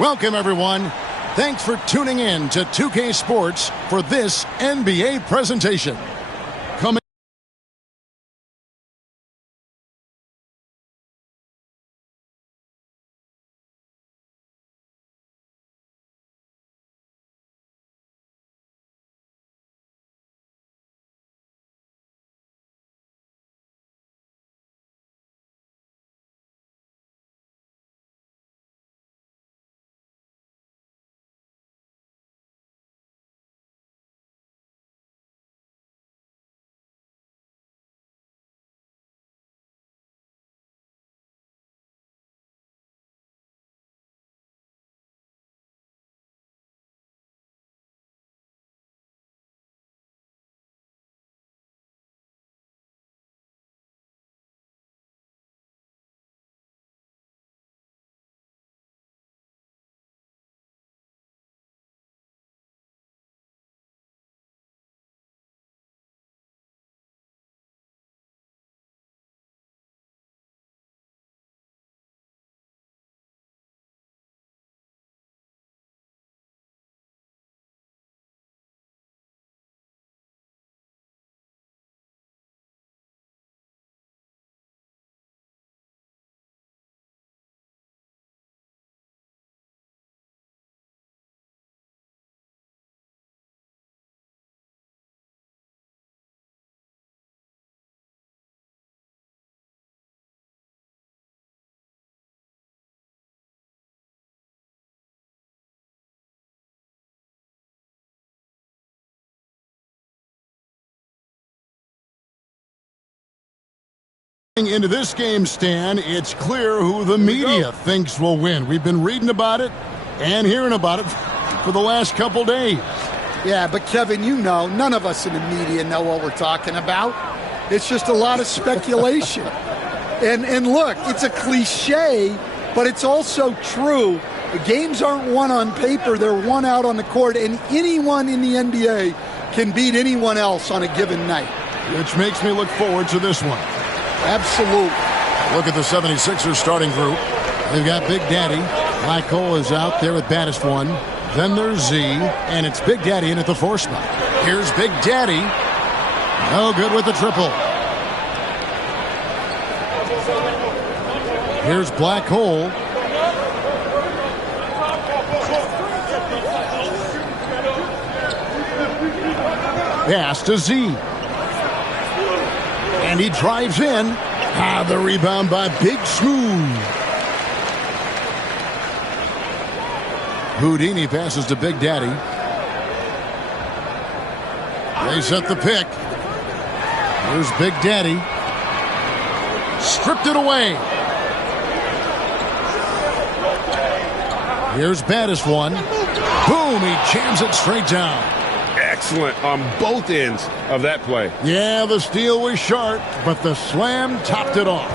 Welcome, everyone. Thanks for tuning in to 2K Sports for this NBA presentation. Coming into this game, Stan, it's clear who the media thinks will win. We've been reading about it and hearing about it for the last couple days. Yeah, but Kevin, you know, none of us in the media know what we're talking about. It's just a lot of speculation. And look, it's a cliche, but it's also true. The games aren't won on paper, they're won out on the court, and anyone in the NBA can beat anyone else on a given night. Which makes me look forward to this one. Absolutely. Look at the 76ers starting group. They've got Big Daddy. Black Hole is out there with baddest one. Then there's Z, and it's Big Daddy in at the 4 spot. Here's Big Daddy. No good with the triple. Here's Black Hole. Pass to Z. And he drives in. The rebound by Big Smooth. Houdini passes to Big Daddy. They set the pick. Here's Big Daddy. Stripped it away. Here's baddest one. Boom, he jams it straight down. Excellent on both ends of that play. Yeah, the steal was sharp, but the slam topped it off.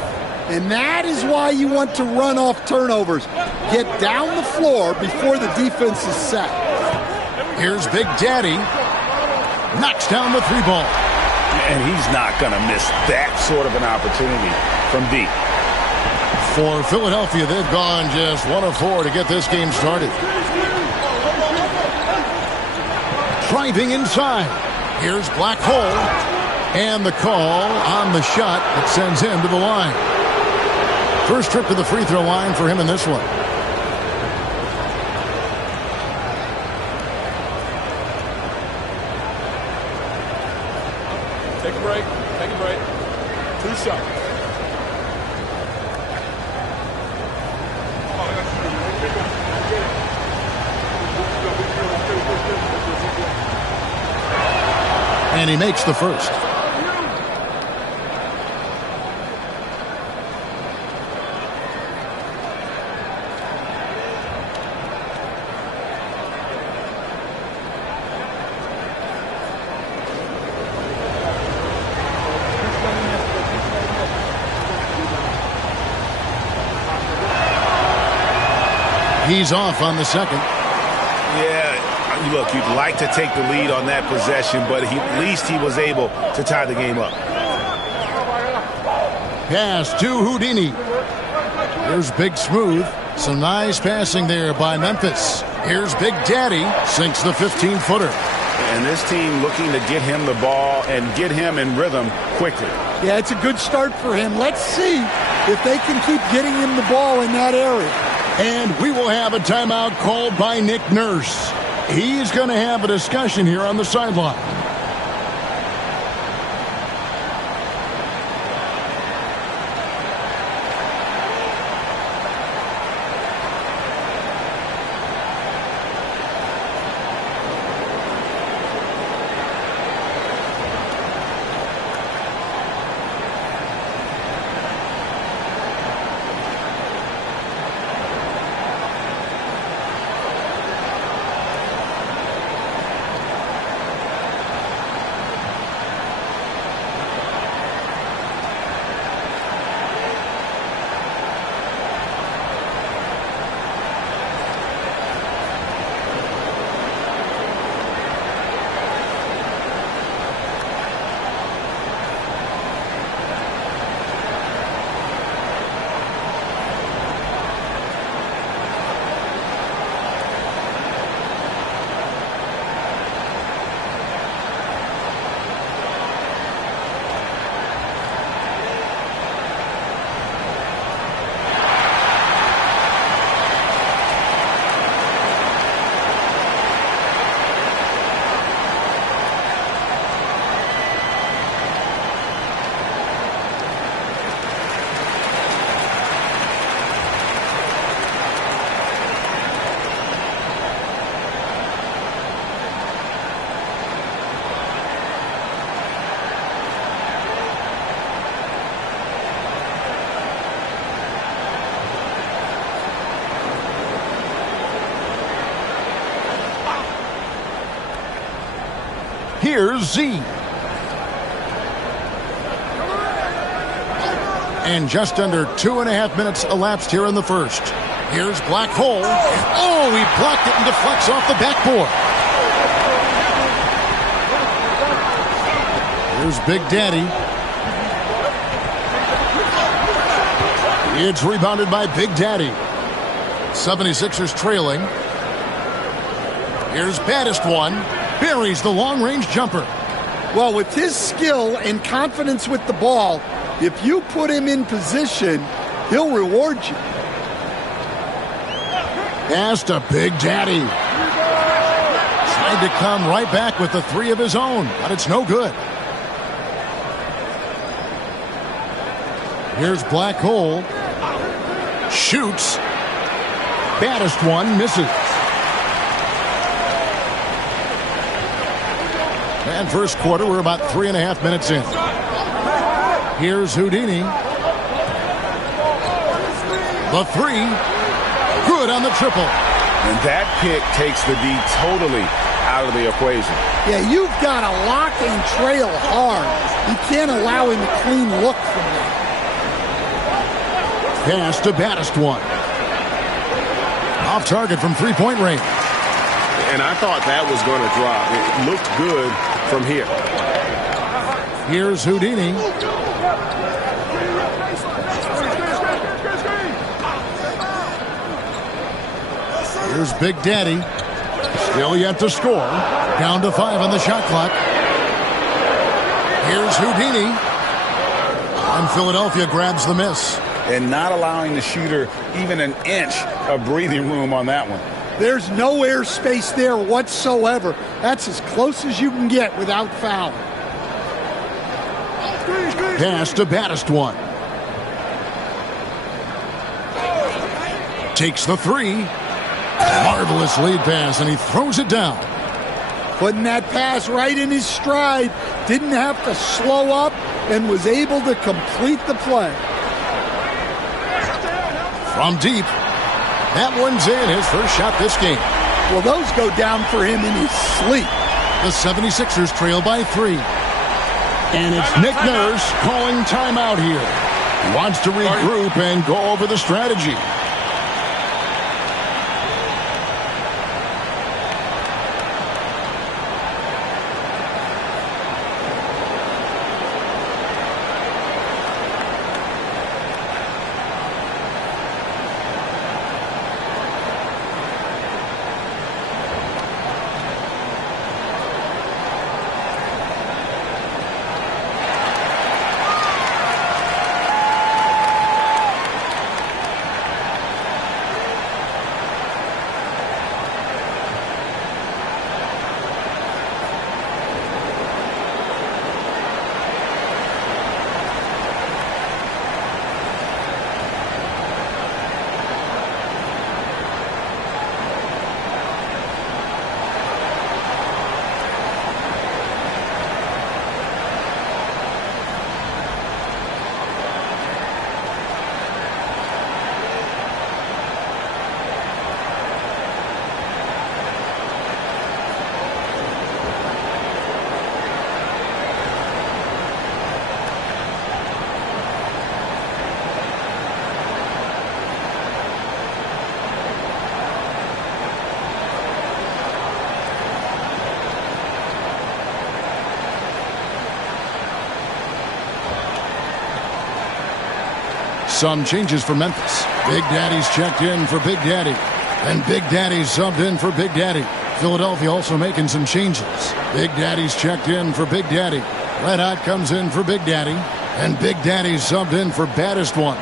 And that is why you want to run off turnovers. Get down the floor before the defense is set. Here's Big Daddy. Knocks down the 3 ball. And he's not going to miss that sort of an opportunity from deep. For Philadelphia, they've gone just 1 of 4 to get this game started. Driving inside. Here's Black Hole. And the call on the shot that sends him to the line. First trip to the free throw line for him in this one. Take a break. Take a break. 2 shots. And he makes the first. He's off on the second. Yeah, look, you'd like to take the lead on that possession, but at least he was able to tie the game up. Pass to Houdini. Here's Big Smooth. Some nice passing there by Memphis. Here's Big Daddy, sinks the 15-footer. And this team looking to get him the ball and get him in rhythm quickly. Yeah, it's a good start for him. Let's see if they can keep getting him the ball in that area. And we will have a timeout called by Nick Nurse. He's going to have a discussion here on the sideline. Here's Z. And just under 2.5 minutes elapsed here in the first. Here's Black Hole. Oh, he blocked it and deflects off the backboard. Here's Big Daddy. It's rebounded by Big Daddy. 76ers trailing. Here's Baddest One. Buries the long-range jumper. Well, with his skill and confidence with the ball, if you put him in position, he'll reward you. Pass to Big Daddy. Tried to come right back with the three of his own, but it's no good. Here's Black Hole. Shoots. Baddest One misses. And first quarter, we're about 3.5 minutes in. Here's Houdini. The three. Good on the triple. And that pick takes the D totally out of the equation. Yeah, you've got to lock and trail hard. You can't allow him a clean look from there. Pass to Baddest One. Off target from three-point range. And I thought that was going to drop. It looked good from here. Here's Houdini. Here's Big Daddy. Still yet to score. Down to 5 on the shot clock. Here's Houdini. And Philadelphia grabs the miss. And not allowing the shooter even an inch of breathing room on that one. There's no airspace there whatsoever. That's as close as you can get without foul. Pass to Baddest One. Takes the three. Marvelous lead pass, and he throws it down. Putting that pass right in his stride. Didn't have to slow up and was able to complete the play. From deep. That one's in, his first shot this game. Well, those go down for him in his sleep. The 76ers trail by 3. And it's Nick Nurse calling timeout here. He wants to regroup and go over the strategy. some changes for Memphis. Big Daddy's checked in for Big Daddy. And Big Daddy's subbed in for Big Daddy. Philadelphia also making some changes. Big Daddy's checked in for Big Daddy. Red Hot comes in for Big Daddy. And Big Daddy's subbed in for Baddest One.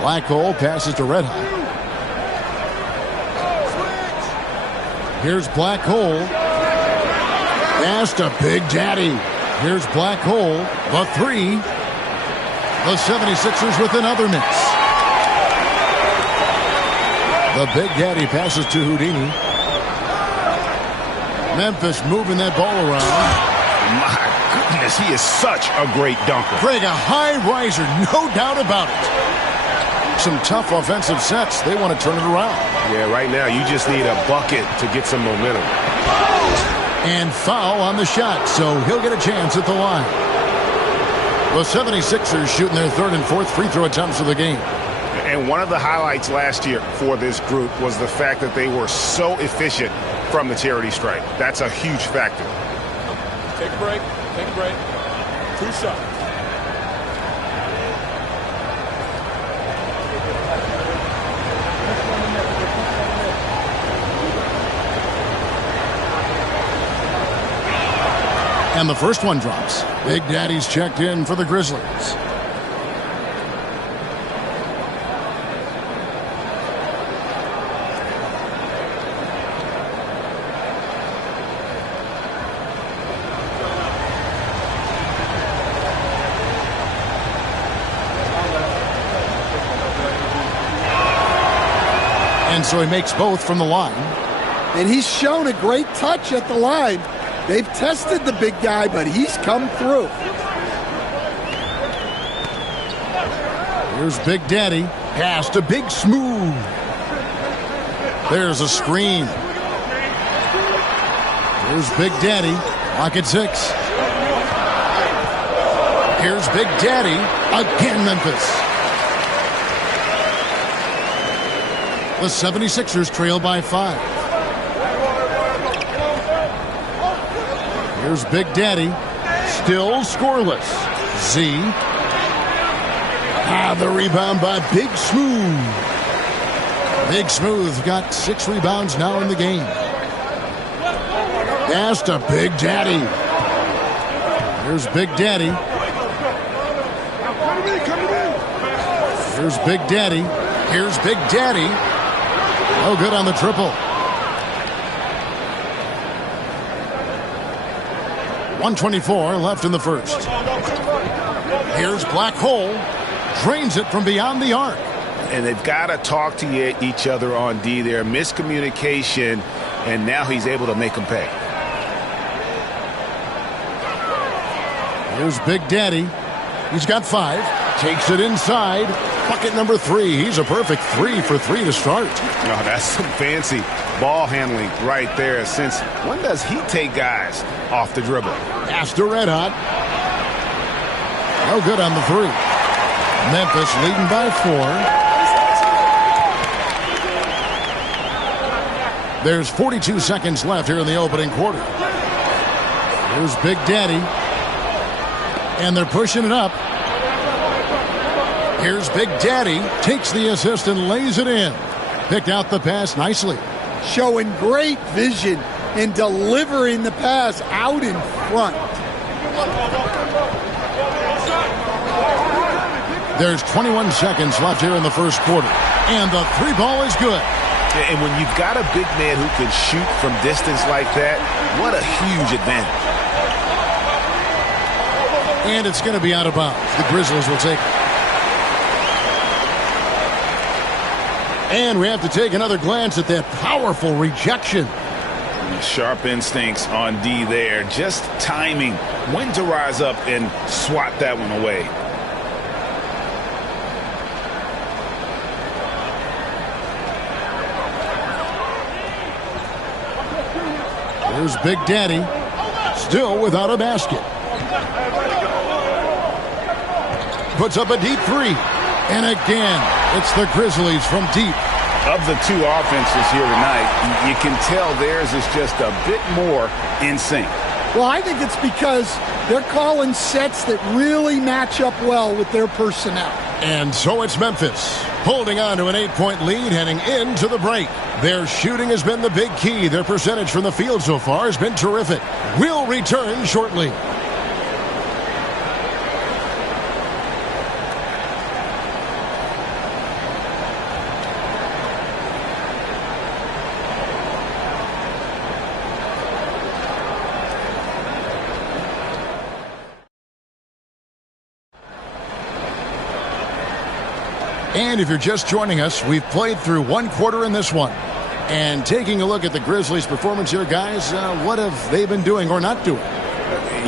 Black Hole passes to Red Hot. Here's Black Hole. Pass to Big Daddy. Here's Black Hole. The three. The 76ers with another miss. The Big Daddy passes to Houdini. Memphis moving that ball around. My goodness, he is such a great dunker. Greg, a high riser, no doubt about it. Some tough offensive sets. They want to turn it around. Yeah, right now you just need a bucket to get some momentum. And foul on the shot, so he'll get a chance at the line. The 76ers shooting their third and fourth free throw attempts of the game. And one of the highlights last year for this group was the fact that they were so efficient from the charity stripe. That's a huge factor. Take a break. Take a break. 2 shots. And the first one drops. Big Daddy's checked in for the Grizzlies. And so he makes both from the line. And he's shown a great touch at the line. They've tested the big guy, but he's come through. Here's Big Daddy. Pass to Big Smooth. There's a screen. Here's Big Daddy. Pocket 6. Here's Big Daddy. Again, Memphis. The 76ers trail by 5. Here's Big Daddy. Still scoreless. Z. The rebound by Big Smooth. Big Smooth got 6 rebounds now in the game. Pass to Big Daddy. Here's Big Daddy. Here's Big Daddy. Here's Big Daddy. Oh, good on the triple. 1:24 left in the first. Here's Black Hole. Drains it from beyond the arc. And they've got to talk to each other on D there. Miscommunication, and now he's able to make them pay. Here's Big Daddy. He's got 5. Takes it inside. Bucket number 3. He's a perfect 3 for 3 to start. Oh, that's some fancy ball handling right there. Since when does he take guys off the dribble? Pass to Red Hot. No good on the 3. Memphis leading by 4. There's 42 seconds left here in the opening quarter. Here's Big Daddy. And they're pushing it up. Here's Big Daddy. Takes the assist and lays it in. Picked out the pass nicely. Showing great vision and delivering the pass out in front. There's 21 seconds left here in the first quarter. And the 3 ball is good. And when you've got a big man who can shoot from distance like that, what a huge advantage. And it's going to be out of bounds. The Grizzlies will take it. And we have to take another glance at that powerful rejection. Sharp instincts on D there. Just timing. When to rise up and swat that one away. Here's Big Daddy. Still without a basket. Puts up a deep 3. And again, it's the Grizzlies from deep. Of the two offenses here tonight, you can tell theirs is just a bit more in sync. Well, I think it's because they're calling sets that really match up well with their personnel. And so it's Memphis holding on to an 8-point lead heading into the break. Their shooting has been the big key. Their percentage from the field so far has been terrific. We'll return shortly. And if you're just joining us, we've played through one quarter in this one. And taking a look at the Grizzlies' performance here, guys, what have they been doing or not doing?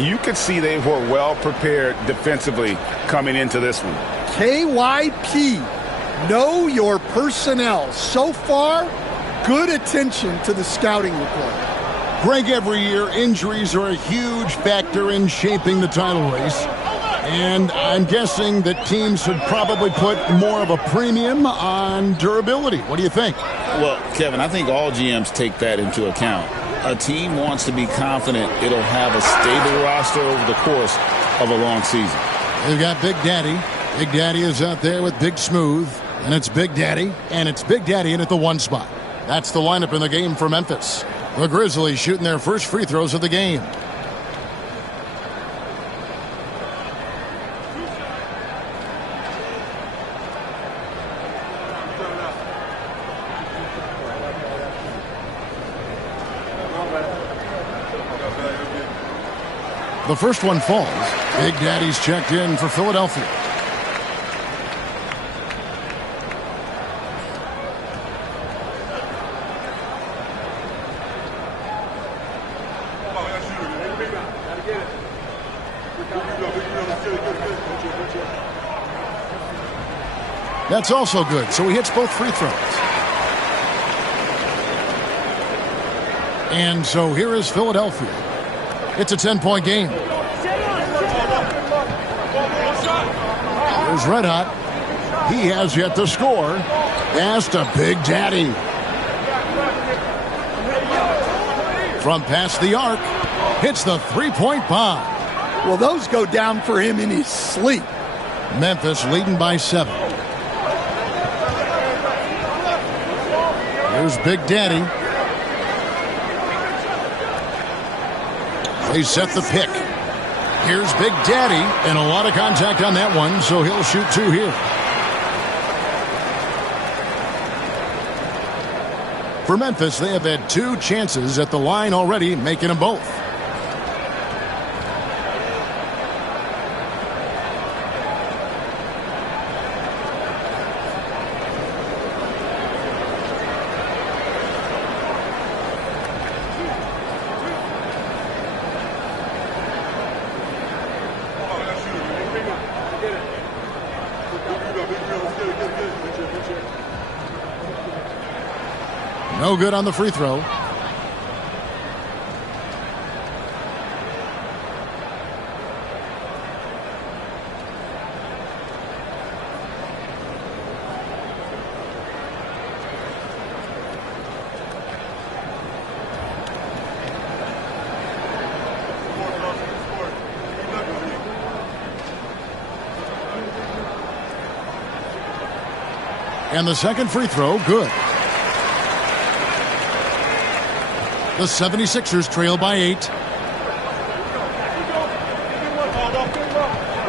You could see they were well prepared defensively coming into this one. KYP, know your personnel. So far, good attention to the scouting report. Greg, every year, injuries are a huge factor in shaping the title race. And I'm guessing that teams should probably put more of a premium on durability. What do you think? Well, Kevin, I think all GMs take that into account. A team wants to be confident it'll have a stable roster over the course of a long season. They've got Big Daddy. Big Daddy is out there with Big Smooth. And it's Big Daddy. And it's Big Daddy in at the one spot. That's the lineup in the game for Memphis. The Grizzlies shooting their first free throws of the game. The first one falls. Big Daddy's checked in for Philadelphia. That's also good, so he hits both free throws. And so here is Philadelphia. It's a 10-point game. Here's Red Hot. He has yet to score. Pass to Big Daddy. From past the arc, hits the three-point bomb. Well, those go down for him in his sleep. Memphis leading by 7. Here's Big Daddy. They set the pick. Here's Big Daddy, and a lot of contact on that one, so he'll shoot 2 here. For Memphis, they have had 2 chances at the line already, making them both. No good on the free throw. And the second free throw, good. The 76ers trail by 8.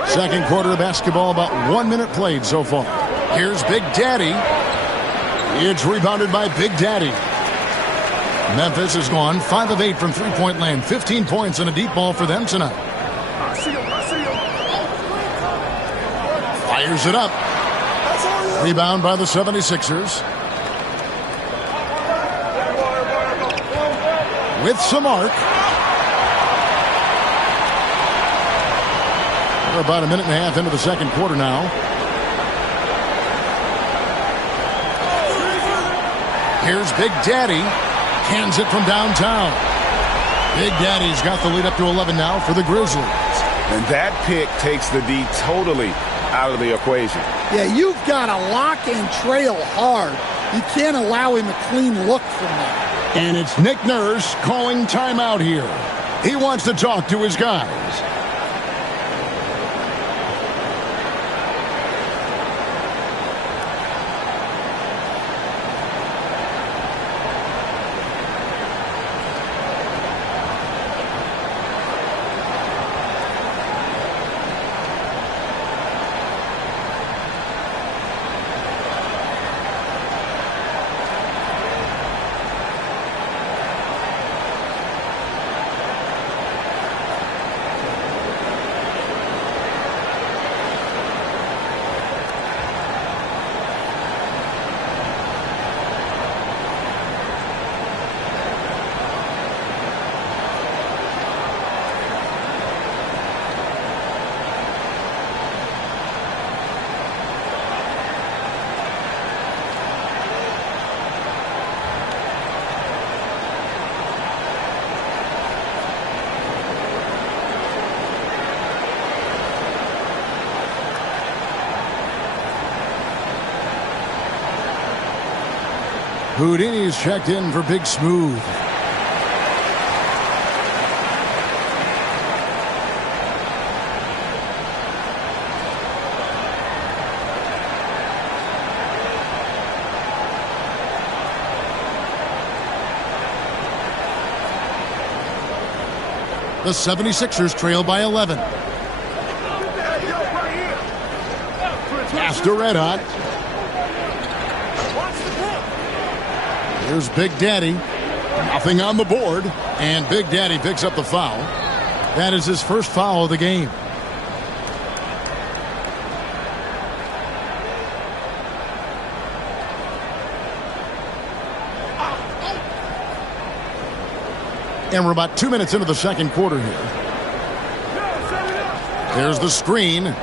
Second quarter of basketball, about 1 minute played so far. Here's Big Daddy. It's rebounded by Big Daddy. Memphis has gone 5 of 8 from three-point land. 15 points and a deep ball for them tonight. Fires it up. Rebound by the 76ers. With some arc. We're about a minute and a half into the second quarter now. Here's Big Daddy. Hands it from downtown. Big Daddy's got the lead up to 11 now for the Grizzlies. And that pick takes the D totally out of the equation. Yeah, you've got to lock and trail hard You can't allow him a clean look from that. And it's Nick Nurse calling timeout here. He wants to talk to his guys. Houdini's checked in for Big Smooth. The 76ers trail by 11. Pass to Red Hot. Here's Big Daddy. Nothing on the board. And Big Daddy picks up the foul. That is his first foul of the game. And we're about 2 minutes into the second quarter here. There's the screen.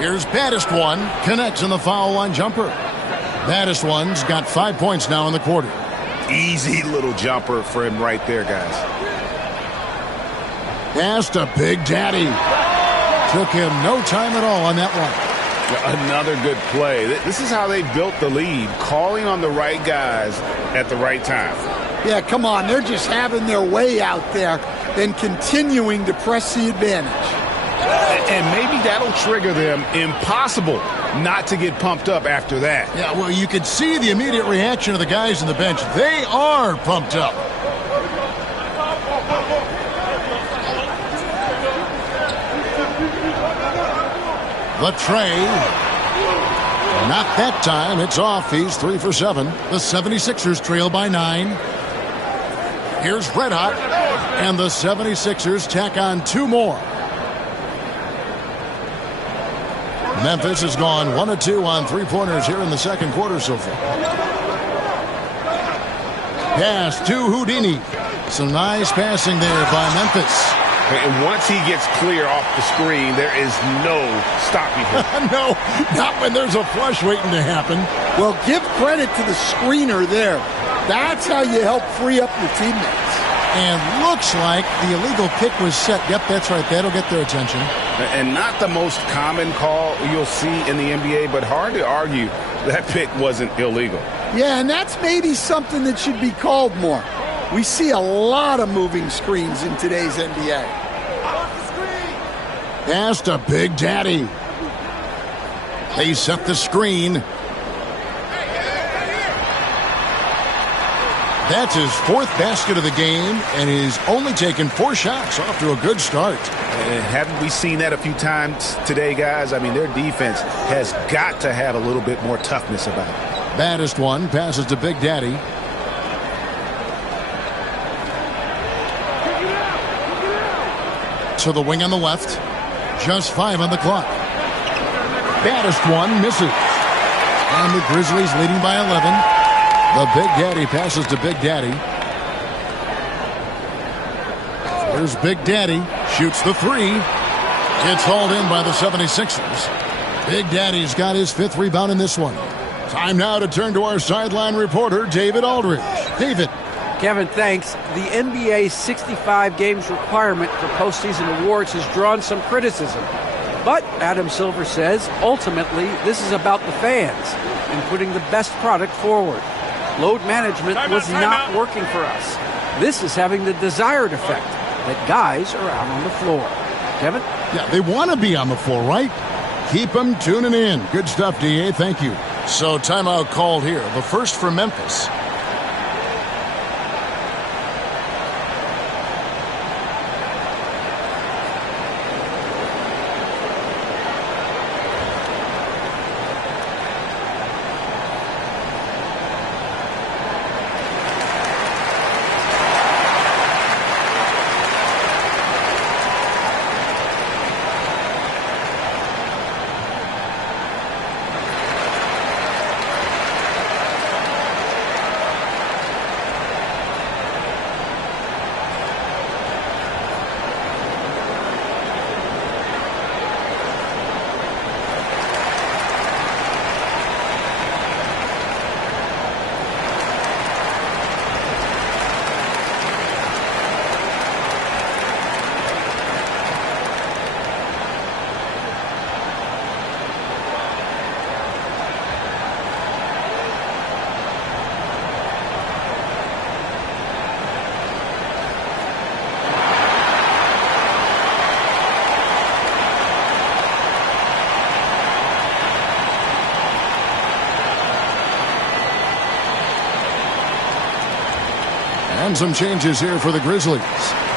Here's Baddest One. Connects in the foul line jumper. Baddest One's got 5 points now in the quarter. Easy little jumper for him right there, guys. Pass to Big Daddy. Took him no time at all on that one. Another good play. This is how they built the lead, calling on the right guys at the right time. Yeah, come on. They're just having their way out there and continuing to press the advantage. And maybe that'll trigger them. Impossible not to get pumped up after that. Yeah, well, you could see the immediate reaction of the guys on the bench. They are pumped up. The tray. Not that time. It's off. He's 3 for 7. The 76ers trail by 9. Here's Red Hot. And the 76ers tack on 2 more. Memphis has gone 1 of 2 on three-pointers here in the second quarter so far. Pass to Houdini. Some nice passing there by Memphis. And once he gets clear off the screen, there is no stopping him. No, not when there's a flush waiting to happen. Well, give credit to the screener there. That's how you help free up your teammates. And looks like the illegal kick was set. Yep, that's right. That'll get their attention. And not the most common call you'll see in the NBA, but hard to argue that pick wasn't illegal. Yeah, and that's maybe something that should be called more. We see a lot of moving screens in today's NBA. Pass to Big Daddy. They set the screen. That's his 4th basket of the game, and he's only taken 4 shots. Off to a good start. And haven't we seen that a few times today, guys? I mean, their defense has got to have a little bit more toughness about it. Baddest One passes to Big Daddy. To the wing on the left. Just 5 on the clock. Baddest One misses. And the Grizzlies leading by 11. The Big Daddy passes to Big Daddy. Here's Big Daddy. Shoots the 3. It's hauled in by the 76ers. Big Daddy's got his 5th rebound in this one. Time now to turn to our sideline reporter, David Aldridge. David. Kevin, thanks. The NBA's 65 games requirement for postseason awards has drawn some criticism. But, Adam Silver says, ultimately, this is about the fans and putting the best product forward. Load management was not working for us. This is having the desired effect, that guys are out on the floor. Kevin? Yeah, they want to be on the floor, right? Keep them tuning in. Good stuff, DA. Thank you. So timeout called here. The first for Memphis. And some changes here for the Grizzlies.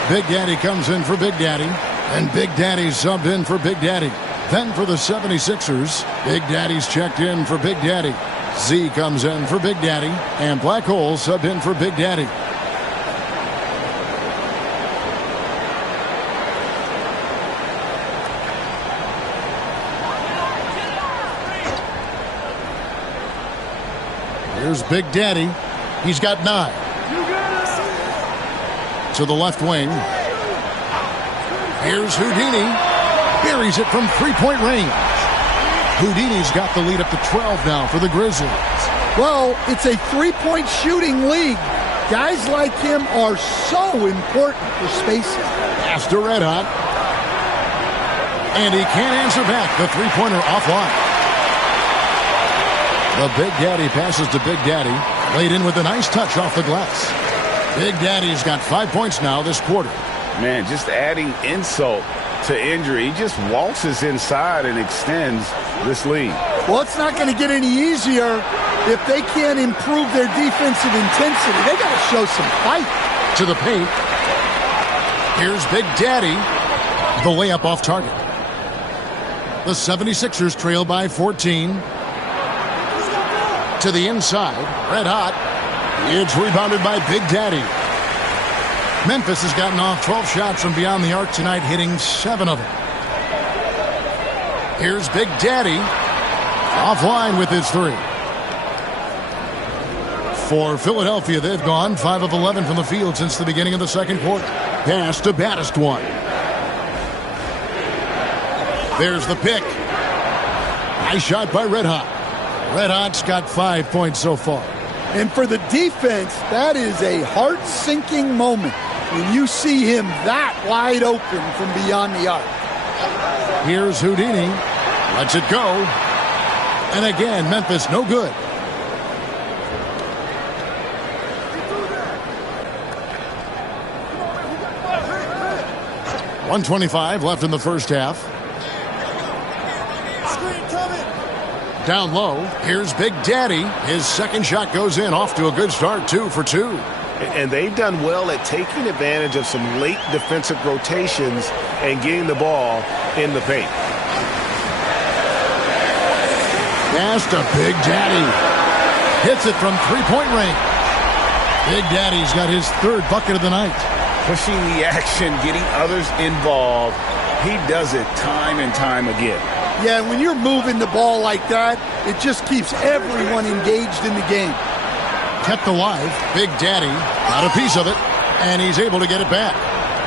Big Daddy comes in for Big Daddy. And Big Daddy's subbed in for Big Daddy. Then for the 76ers, Big Daddy's checked in for Big Daddy. Z comes in for Big Daddy. And Black Hole subbed in for Big Daddy. Here's Big Daddy. He's got 9. To the left wing. Here's Houdini. Buries it from three-point range. Houdini's got the lead up to 12 now for the Grizzlies. Well, it's a three-point shooting league. Guys like him are so important for spacing. Pass to Red Hot. And he can't answer back. The three-pointer offline. The Big Daddy passes to Big Daddy. Laid in with a nice touch off the glass. Big Daddy's got 5 points now this quarter. Man, just adding insult to injury. He just waltzes inside and extends this lead. Well, it's not going to get any easier if they can't improve their defensive intensity. They got to show some fight. To the paint. Here's Big Daddy. The layup off target. The 76ers trail by 14. To the inside. Red Hot. It's rebounded by Big Daddy. Memphis has gotten off 12 shots from beyond the arc tonight, hitting 7 of them. Here's Big Daddy. Offline with his 3. For Philadelphia, they've gone 5 of 11 from the field since the beginning of the second quarter. Pass to baddest one. There's the pick. Nice shot by Red Hot. Red Hot's got 5 points so far. And for the defense, that is a heart-sinking moment when you see him that wide open from beyond the arc. Here's Houdini. Lets it go. And again, Memphis no good. .125 left in the first half. Down low, here's Big Daddy. His second shot goes in, off to a good start, 2 for 2. And they've done well at taking advantage of some late defensive rotations and getting the ball in the paint. Pass to Big Daddy. Hits it from three-point range. Big Daddy's got his 3rd bucket of the night. Pushing the action, getting others involved. He does it time and time again. Yeah, when you're moving the ball like that, it just keeps everyone engaged in the game. Kept alive. Big Daddy got a piece of it, and he's able to get it back.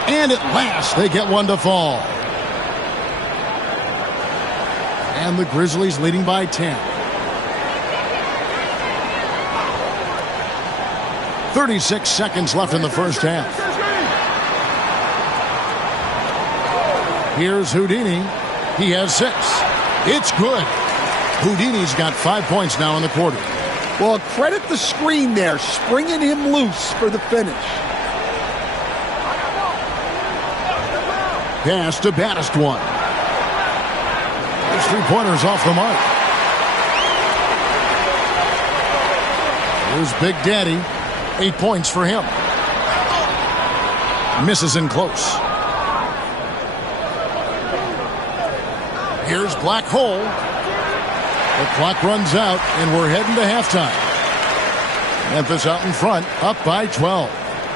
And at last, they get one to fall. And the Grizzlies leading by 10. 36 seconds left in the first half. Here's Houdini. He has 6. It's good. Houdini's got 5 points now in the quarter. Well, credit the screen there, springing him loose for the finish. Pass to Baddest one. His 3-pointers off the mark. Here's Big Daddy. 8 points for him. Misses in close. Here's Black Hole. The clock runs out, and we're heading to halftime. Memphis out in front, up by 12.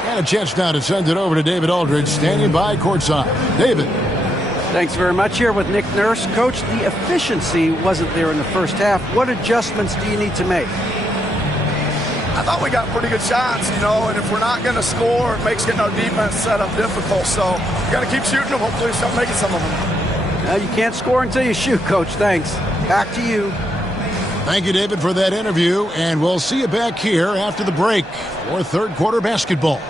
And a chance now to send it over to David Aldridge, standing by courtside. David. Thanks very much. Here with Nick Nurse. Coach, the efficiency wasn't there in the first half. What adjustments do you need to make? I thought we got pretty good shots, and if we're not going to score, it makes getting our defense set up difficult. So we got to keep shooting them. Hopefully start making some of them. Well, you can't score until you shoot, Coach. Thanks. Back to you. Thank you, David, for that interview, and we'll see you back here after the break for third quarter basketball.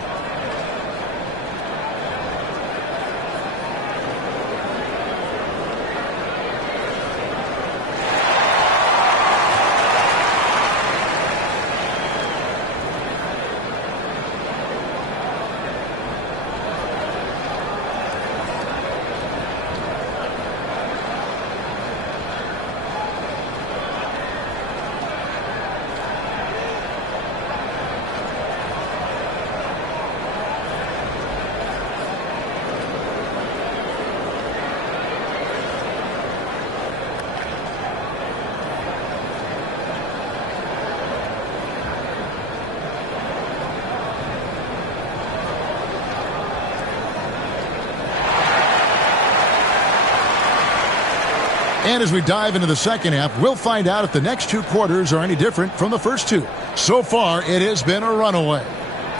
And as we dive into the second half, we'll find out if the next 2 quarters are any different from the first 2. So far, it has been a runaway.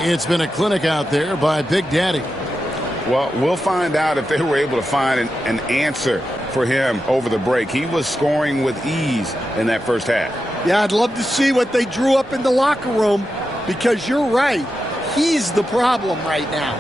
It's been a clinic out there by Big Daddy. Well, we'll find out if they were able to find an answer for him over the break. He was scoring with ease in that first half. Yeah, I'd love to see what they drew up in the locker room, because you're right. He's the problem right now.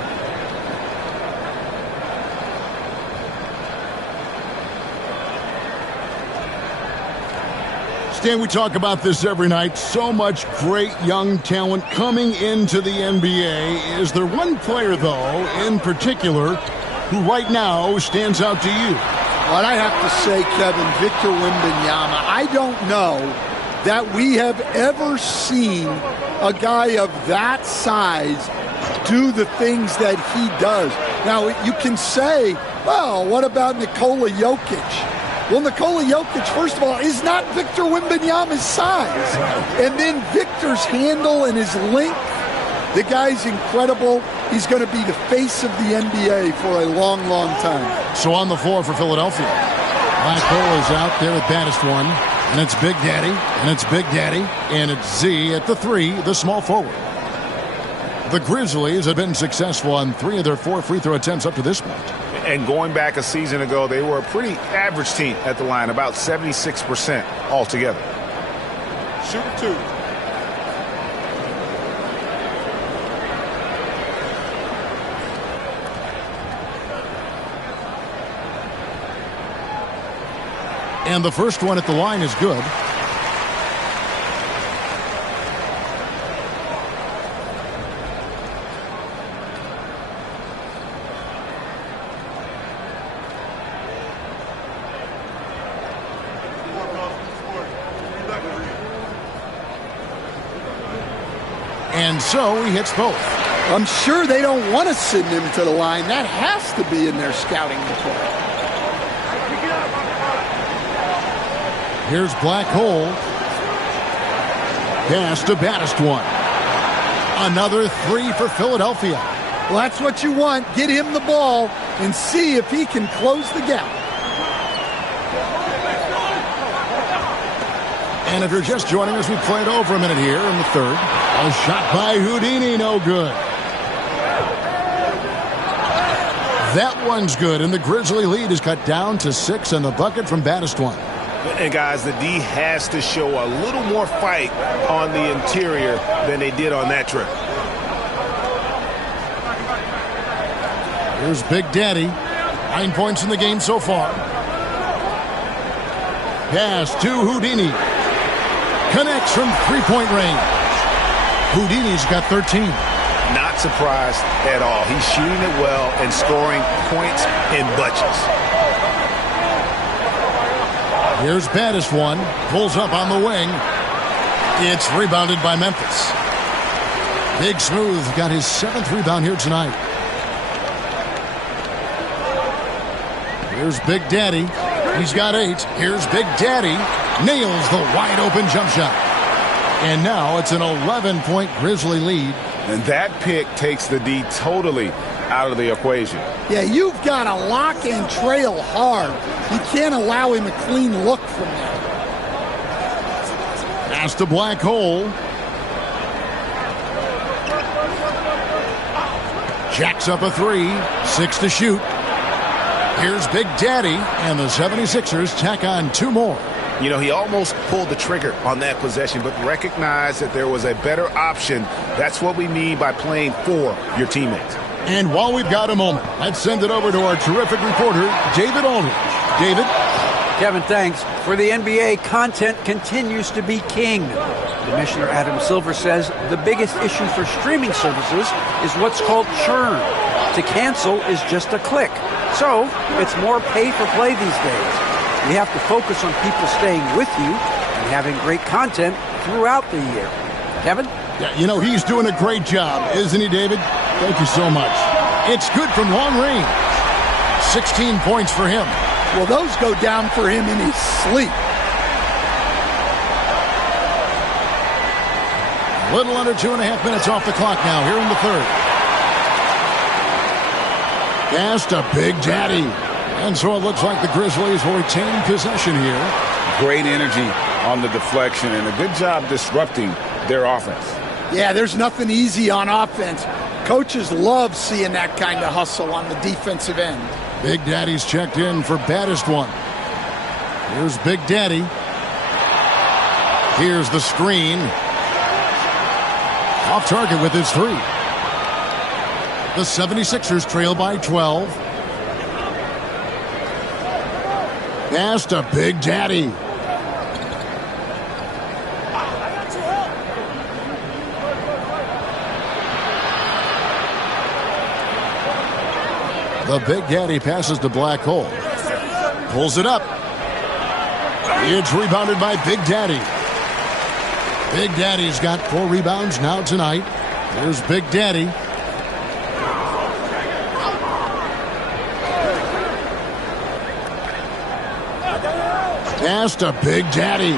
Stan, we talk about this every night. So much great young talent coming into the NBA. Is there one player, though, in particular, who right now stands out to you? What I have to say, Kevin, Victor Wembanyama, I don't know that we have ever seen a guy of that size do the things that he does. Now, you can say, well, what about Nikola Jokic? Well, Nikola Jokic, first of all, is not Victor Wembanyama's size. And then Victor's handle and his length, the guy's incredible. He's going to be the face of the NBA for a long, long time. So on the floor for Philadelphia, Black Hole is out there at baddest one. And it's Big Daddy, and it's Big Daddy, and it's Z at the 3, the small forward. The Grizzlies have been successful on 3 of their 4 free throw attempts up to this point. And going back a season ago, they were a pretty average team at the line, about 76% altogether. Shooter 2. And the first one at the line is good. And so he hits both. I'm sure they don't want to send him to the line. That has to be in their scouting report. Here's Black Hole. Pass to baddest one. Another 3 for Philadelphia. Well, that's what you want. Get him the ball and see if he can close the gap. And if you're just joining us, we played over a minute here in the third. A shot by Houdini, no good. That one's good, and the Grizzly lead is cut down to 6, and the bucket from baddest one. And guys, the D has to show a little more fight on the interior than they did on that trip. Here's Big Daddy. 9 points in the game so far. Pass to Houdini. Connects from three-point range. Houdini's got 13. Not surprised at all. He's shooting it well and scoring points in bunches. Here's Baddest one. Pulls up on the wing. It's rebounded by Memphis. Big Smooth got his 7th rebound here tonight. Here's Big Daddy. He's got 8. Here's Big Daddy. Nails the wide-open jump shot. And now it's an 11-point Grizzly lead. And that pick takes the D totally out of the equation. Yeah, you've got to lock and trail hard. You can't allow him a clean look from there. Pass to Black Hole. Jacks up a 3. 6 to shoot. Here's Big Daddy, and the 76ers tack on 2 more. You know, he almost pulled the trigger on that possession, but recognized that there was a better option. That's what we mean by playing for your teammates. And while we've got a moment, let's send it over to our terrific reporter, David Aldridge. David? Kevin, thanks. For the NBA, content continues to be king. Commissioner Adam Silver says the biggest issue for streaming services is what's called churn. To cancel is just a click. So, it's more pay-for-play these days. We have to focus on people staying with you and having great content throughout the year. Kevin? Yeah, you know, he's doing a great job, isn't he, David? Thank you so much. It's good from long range. 16 points for him. Well, those go down for him in his sleep. A little under 2.5 minutes off the clock now, here in the third. Pass to Big Daddy. And so it looks like the Grizzlies will retain possession here. Great energy on the deflection and a good job disrupting their offense. Yeah, there's nothing easy on offense. Coaches love seeing that kind of hustle on the defensive end. Big Daddy's checked in for Baddest one. Here's Big Daddy. Here's the screen. Off target with his 3. The 76ers trail by 12. Pass to Big Daddy. The Big Daddy passes to Black Hole. Pulls it up. It's rebounded by Big Daddy. Big Daddy's got 4 rebounds now tonight. There's Big Daddy. Pass to Big Daddy.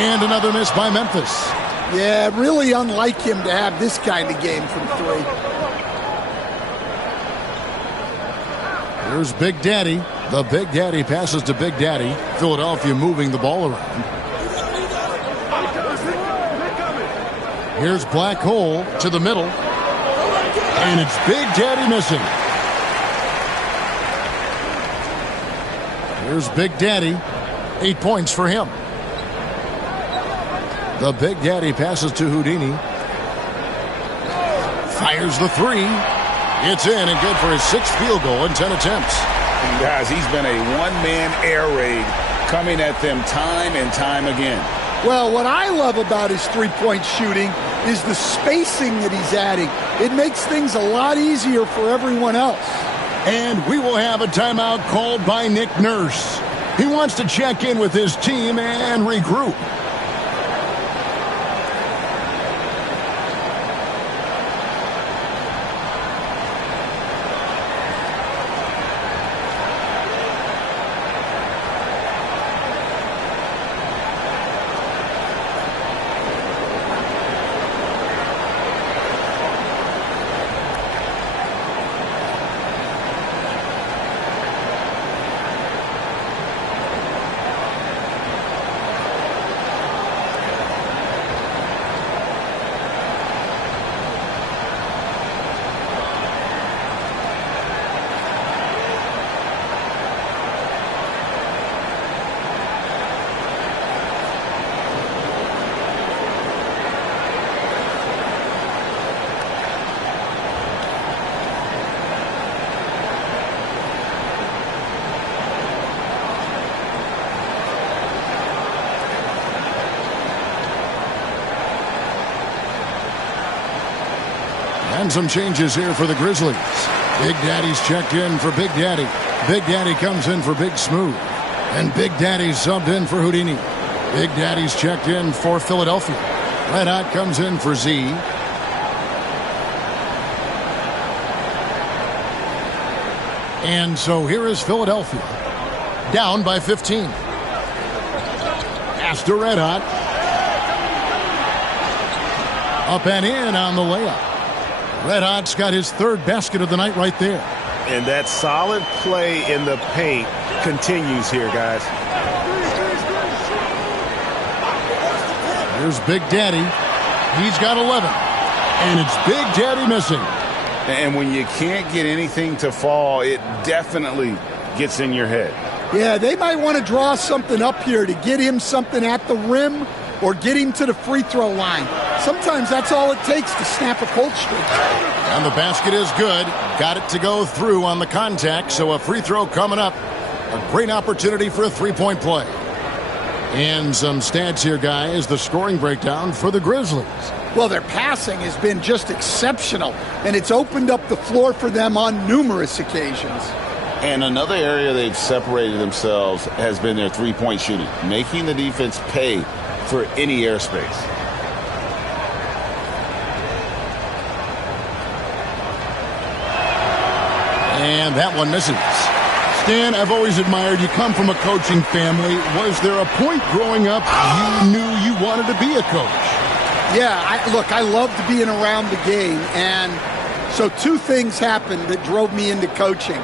And another miss by Memphis. Yeah, really unlike him to have this kind of game from 3. Here's Big Daddy. The Big Daddy passes to Big Daddy. Philadelphia moving the ball around. Here's Black Hole to the middle. And it's Big Daddy missing. Here's Big Daddy. 8 points for him. The Big Daddy passes to Houdini. Fires the 3. It's in and good for his 6th field goal in 10 attempts. And guys, he's been a one-man air raid coming at them time and time again. Well, what I love about his three-point shooting is the spacing that he's adding. It makes things a lot easier for everyone else. And we will have a timeout called by Nick Nurse. He wants to check in with his team and regroup. And some changes here for the Grizzlies. Big Daddy's checked in for Big Daddy. Big Daddy comes in for Big Smooth. And Big Daddy's subbed in for Houdini. Big Daddy's checked in for Philadelphia. Red Hot comes in for Z. And so here is Philadelphia. Down by 15. Pass to Red Hot. Up and in on the layup. Red Hot's got his third basket of the night right there. And that solid play in the paint continues here, guys. Here's Big Daddy. He's got 11. And it's Big Daddy missing. And when you can't get anything to fall, it definitely gets in your head. Yeah, they might want to draw something up here to get him something at the rim or get him to the free throw line. Sometimes that's all it takes to snap a cold streak. And the basket is good. Got it to go through on the contact, so a free throw coming up. A great opportunity for a three-point play. And some stats here, guys. The scoring breakdown for the Grizzlies. Well, their passing has been just exceptional, and it's opened up the floor for them on numerous occasions. And another area they've separated themselves has been their three-point shooting, making the defense pay for any airspace. And that one misses. Stan, I've always admired you. Come from a coaching family. Was there a point growing up you knew you wanted to be a coach? Yeah, I loved being around the game. And so two things happened that drove me into coaching.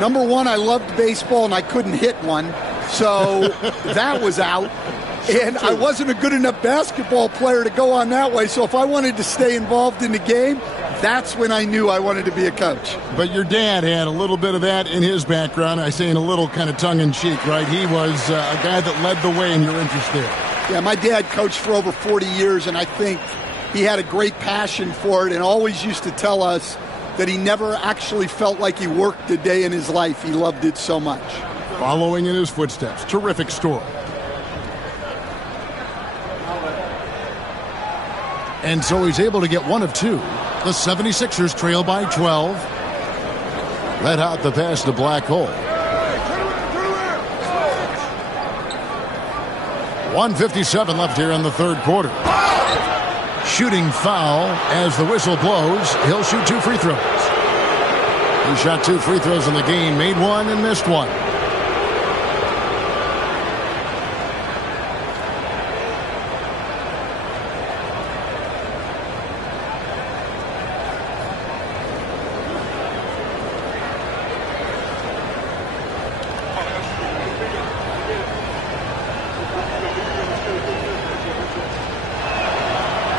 Number one, I loved baseball and I couldn't hit one. So that was out. And I wasn't a good enough basketball player to go on that way. So if I wanted to stay involved in the game, that's when I knew I wanted to be a coach. But your dad had a little bit of that in his background. I say in a little kind of tongue-in-cheek, right? He was a guy that led the way in your interest there. Yeah, my dad coached for over 40 years, and I think he had a great passion for it and always used to tell us that he never actually felt like he worked a day in his life. He loved it so much. Following in his footsteps. Terrific story. And so he's able to get one of two. The 76ers trail by 12. Red Hot the pass to Black Hole. 1:57 left here in the third quarter. Shooting foul as the whistle blows. He'll shoot two free throws. He shot two free throws in the game, made one and missed one.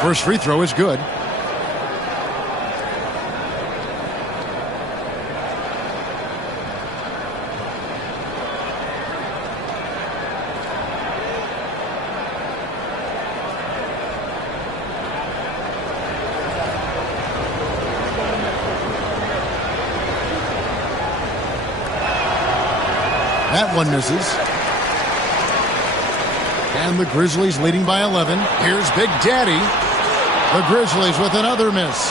First free throw is good. That one misses. And the Grizzlies leading by 11. Here's Big Daddy. The Grizzlies with another miss.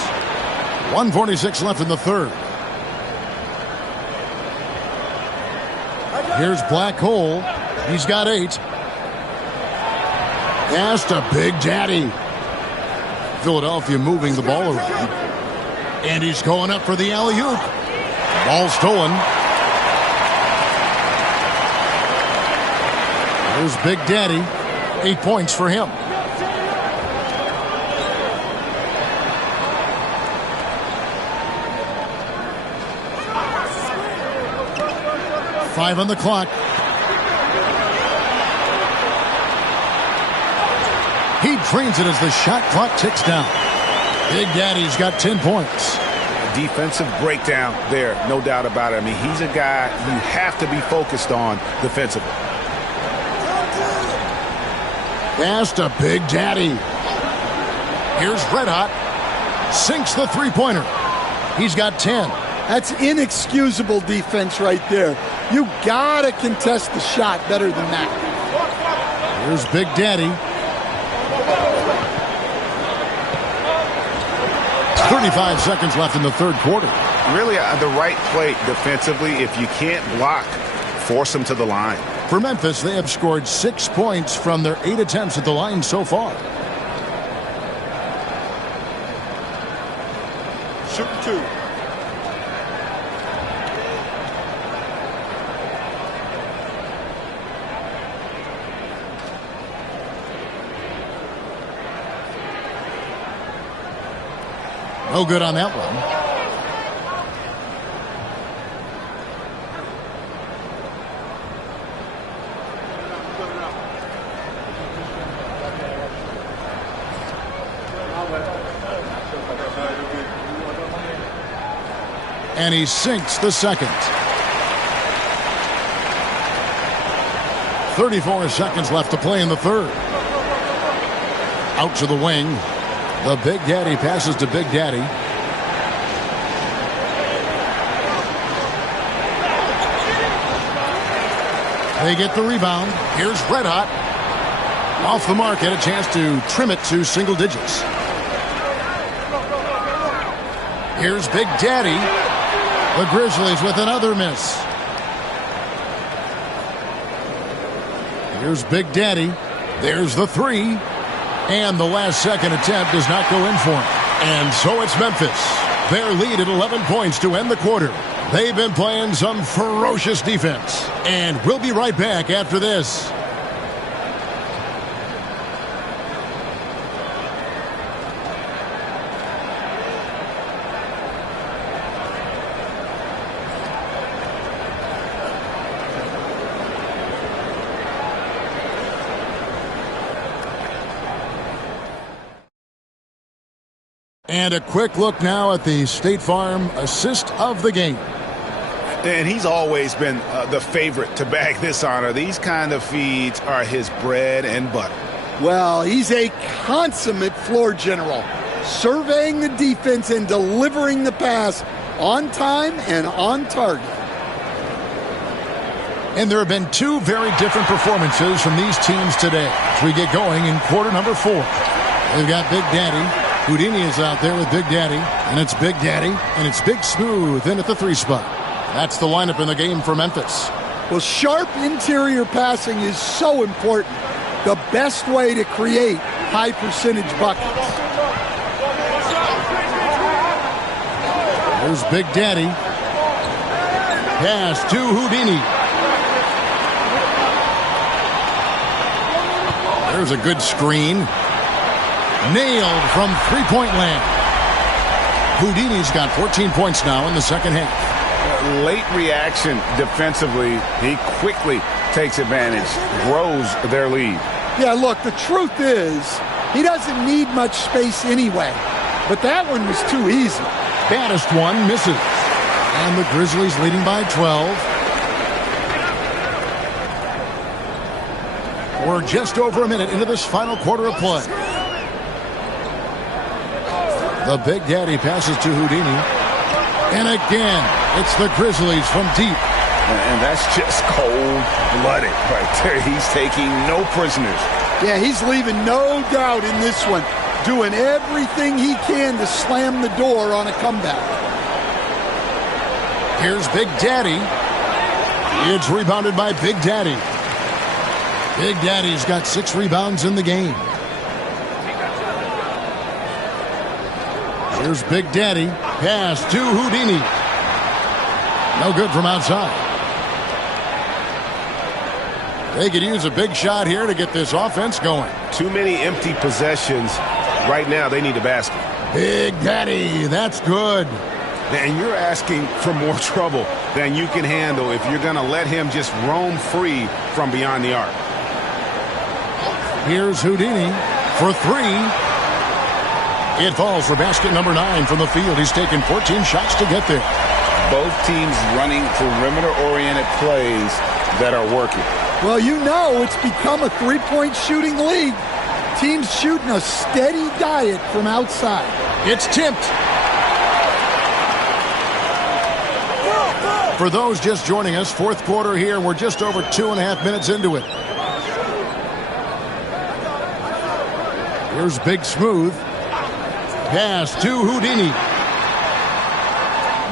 1:46 left in the third. Here's Black Hole. He's got 8. Pass to Big Daddy. Philadelphia moving the ball around. And he's going up for the alley-oop. Ball stolen. Here's Big Daddy. 8 points for him. Five on the clock. He drains it as the shot clock ticks down. Big Daddy's got 10 points. A defensive breakdown there, no doubt about it. I mean, he's a guy you have to be focused on defensively. Pass to Big Daddy. Here's Red Hot. Sinks the three-pointer. He's got 10. That's inexcusable defense right there. You gotta contest the shot better than that. Here's Big Daddy. 35 seconds left in the third quarter. Really the right play defensively. If you can't block, force them to the line. For Memphis, they have scored 6 points from their 8 attempts at the line so far. Shooting 2. No good on that one. And he sinks the second. 34 seconds left to play in the third. Out to the wing. The Big Daddy passes to Big Daddy. They get the rebound. Here's Red Hot. Off the mark, had a chance to trim it to single digits. Here's Big Daddy. The Grizzlies with another miss. Here's Big Daddy. There's the three. And the last second attempt does not go in for him. And so it's Memphis. Their lead at 11 points to end the quarter. They've been playing some ferocious defense. And we'll be right back after this. And a quick look now at the State Farm assist of the game. And he's always been the favorite to bag this honor. These kind of feeds are his bread and butter. Well, he's a consummate floor general, surveying the defense and delivering the pass on time and on target. And there have been two very different performances from these teams today as we get going in quarter number 4. They've got Big Daddy. Houdini is out there with Big Daddy, and it's Big Daddy, and it's Big Smooth in at the 3 spot. That's the lineup in the game for Memphis. Well, sharp interior passing is so important. The best way to create high percentage buckets. There's Big Daddy. Pass to Houdini. There's a good screen. Nailed from three-point land. Houdini's got 14 points now in the second half. Late reaction defensively. He quickly takes advantage, grows their lead. Yeah, look, the truth is he doesn't need much space anyway. But that one was too easy. Baddest one misses. And the Grizzlies leading by 12. We're just over a minute into this final quarter of play. The Big Daddy passes to Houdini. And again, it's the Grizzlies from deep. And that's just cold-blooded right there. He's taking no prisoners. Yeah, he's leaving no doubt in this one. Doing everything he can to slam the door on a comeback. Here's Big Daddy. It's rebounded by Big Daddy. Big Daddy's got 6 rebounds in the game. Here's Big Daddy. Pass to Houdini. No good from outside. They could use a big shot here to get this offense going. Too many empty possessions. Right now, they need a basket. Big Daddy, that's good. And you're asking for more trouble than you can handle if you're going to let him just roam free from beyond the arc. Here's Houdini for 3. It falls for basket number 9 from the field. He's taken 14 shots to get there. Both teams running perimeter-oriented plays that are working. Well, you know it's become a three-point shooting league. Teams shooting a steady diet from outside. It's tipped. For those just joining us, fourth quarter here. We're just over 2.5 minutes into it. Here's Big Smooth. Pass to Houdini.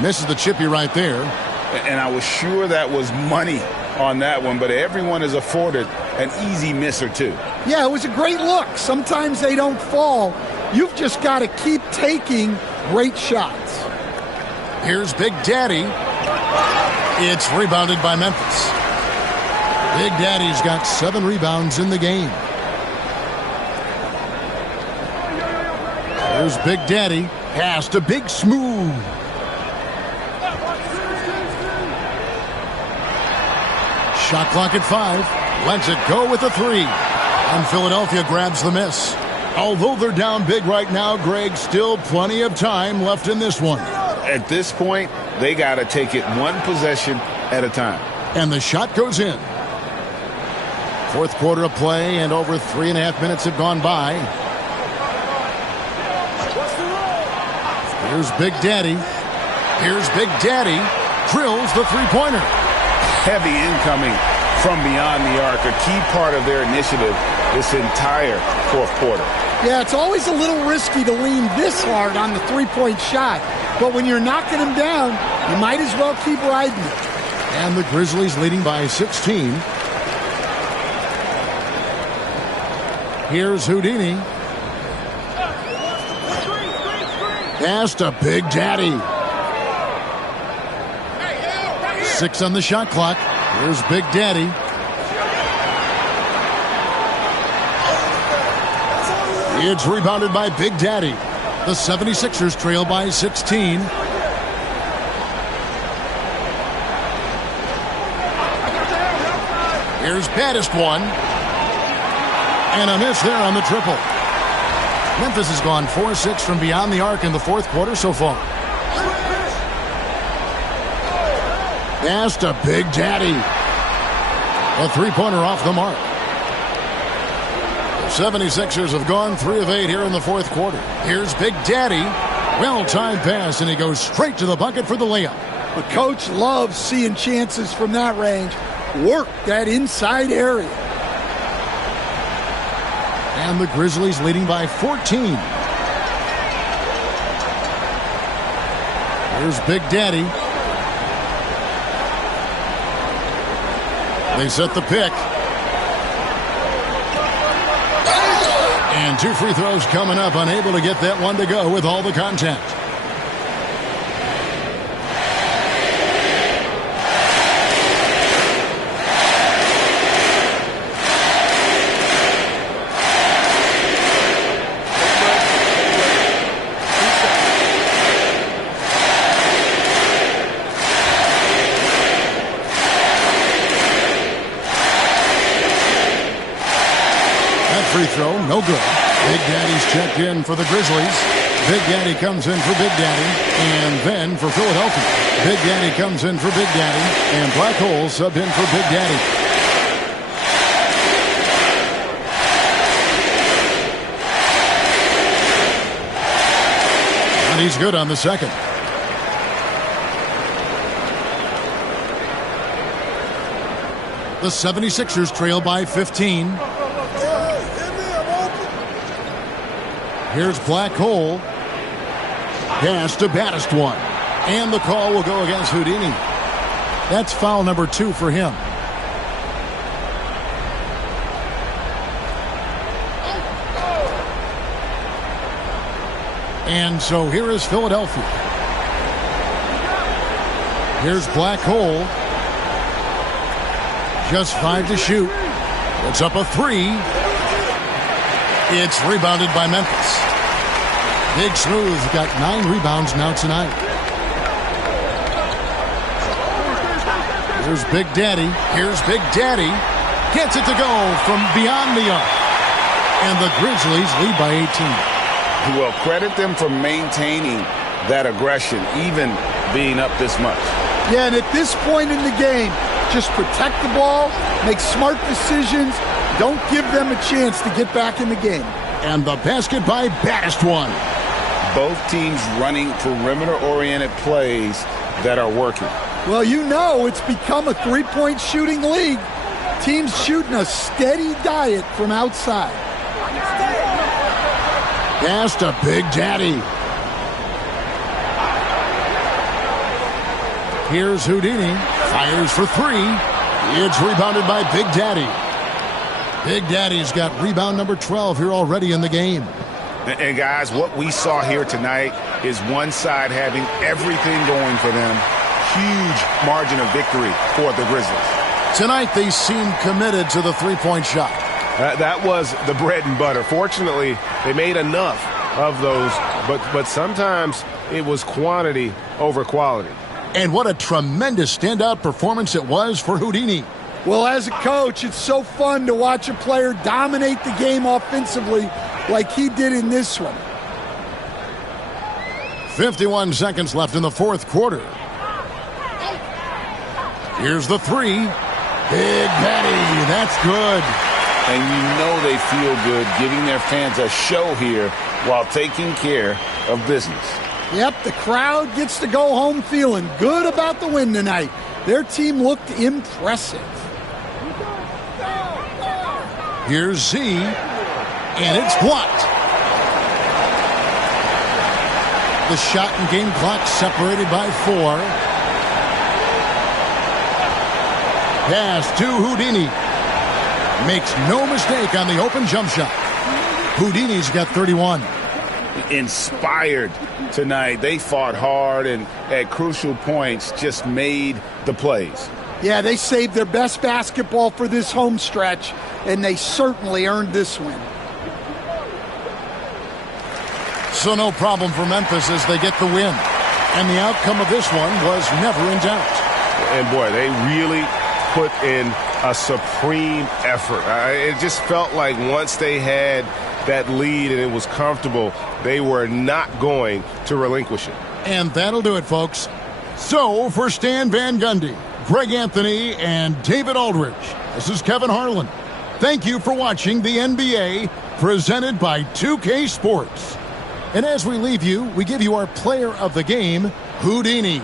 Misses the chippy right there. And I was sure that was money on that one, but everyone is afforded an easy miss or two. Yeah, it was a great look. Sometimes they don't fall. You've just got to keep taking great shots. Here's Big Daddy. It's rebounded by Memphis. Big Daddy's got 7 rebounds in the game. Here's Big Daddy. Pass to Big Smooth. Shot clock at 5. Lets it go with a 3. And Philadelphia grabs the miss. Although they're down big right now, Greg, still plenty of time left in this one. At this point, they got to take it one possession at a time. And the shot goes in. Fourth quarter of play, and over 3.5 minutes have gone by. Here's Big Daddy. Here's Big Daddy. Drills the three-pointer. Heavy incoming from beyond the arc, a key part of their initiative this entire fourth quarter. Yeah, it's always a little risky to lean this hard on the three-point shot. But when you're knocking them down, you might as well keep riding it. And the Grizzlies leading by 16. Here's Houdini. Pass to Big Daddy. 6 on the shot clock. Here's Big Daddy. It's rebounded by Big Daddy. The 76ers trail by 16. Here's baddest one. And a miss there on the triple. Memphis has gone 4-6 from beyond the arc in the fourth quarter so far. Pass to Big Daddy. A three-pointer off the mark. The 76ers have gone 3 of 8 here in the fourth quarter. Here's Big Daddy. Well-timed pass, and he goes straight to the bucket for the layup. The coach loves seeing chances from that range. Work that inside area. And the Grizzlies leading by 14. Here's Big Daddy. They set the pick. And 2 free throws coming up, unable to get that one to go with all the contact. Free throw, no good. Big Daddy's checked in for the Grizzlies. Big Daddy comes in for Big Daddy. And then for Philadelphia. Big Daddy comes in for Big Daddy. And Black Hole subbed in for Big Daddy. And he's good on the second. The 76ers trail by 15. Here's Black Hole. Pass to baddest one. And the call will go against Houdini. That's foul number 2 for him. And so here is Philadelphia. Here's Black Hole. Just 5 to shoot. Puts up a 3. It's rebounded by Memphis. Big Smooth got 9 rebounds now tonight. Here's Big Daddy. Here's Big Daddy. Gets it to go from beyond the arc. And the Grizzlies lead by 18. Well, credit them for maintaining that aggression, even being up this much. Yeah, and at this point in the game, just protect the ball, make smart decisions. Don't give them a chance to get back in the game. And the basket by baddest one. Both teams running perimeter-oriented plays that are working. Well, you know it's become a three-point shooting league. Teams shooting a steady diet from outside. Pass to Big Daddy. Here's Houdini. Fires for three. It's rebounded by Big Daddy. Big Daddy's got rebound number 12 here already in the game. And guys, what we saw here tonight is one side having everything going for them. Huge margin of victory for the Grizzlies. Tonight they seem committed to the three-point shot. That was the bread and butter. Fortunately, they made enough of those, but sometimes it was quantity over quality. And what a tremendous standout performance it was for Houdini. Well, as a coach, it's so fun to watch a player dominate the game offensively like he did in this one. 51 seconds left in the fourth quarter. Here's the three. Big Daddy, that's good. And you know they feel good giving their fans a show here while taking care of business. Yep, the crowd gets to go home feeling good about the win tonight. Their team looked impressive. Here's Z, and it's blocked. The shot and game clock separated by 4. Pass to Houdini. Makes no mistake on the open jump shot. Houdini's got 31. Inspired tonight. They fought hard and at crucial points just made the plays. Yeah, they saved their best basketball for this home stretch, and they certainly earned this win. So no problem for Memphis as they get the win. And the outcome of this one was never in doubt. And boy, they really put in a supreme effort. It just felt like once they had that lead and it was comfortable, they were not going to relinquish it. And that'll do it, folks. So for Stan Van Gundy, Greg Anthony, and David Aldridge, this is Kevin Harlan. Thank you for watching the NBA presented by 2K Sports. And as we leave you, we give you our player of the game, Houdini.